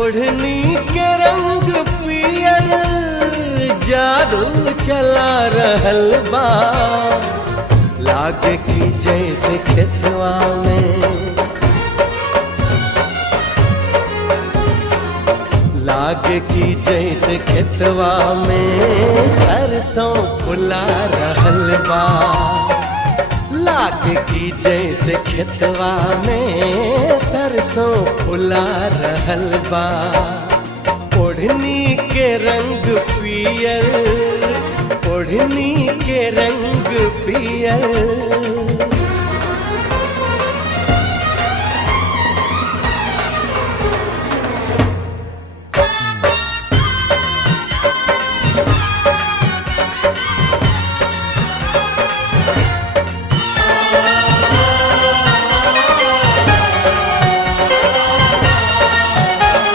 ओढ़नी के रंग पियर जादू चला रहल बा। लागे की जैसे खेतवा में, लागे की जैसे खेतवा में सरसों फुला रहल बा। लागे की जैसे खेतवा में सरसों फुला रहल बा। ओढ़नी के रंग पियर, ओढ़नी के रंग पियर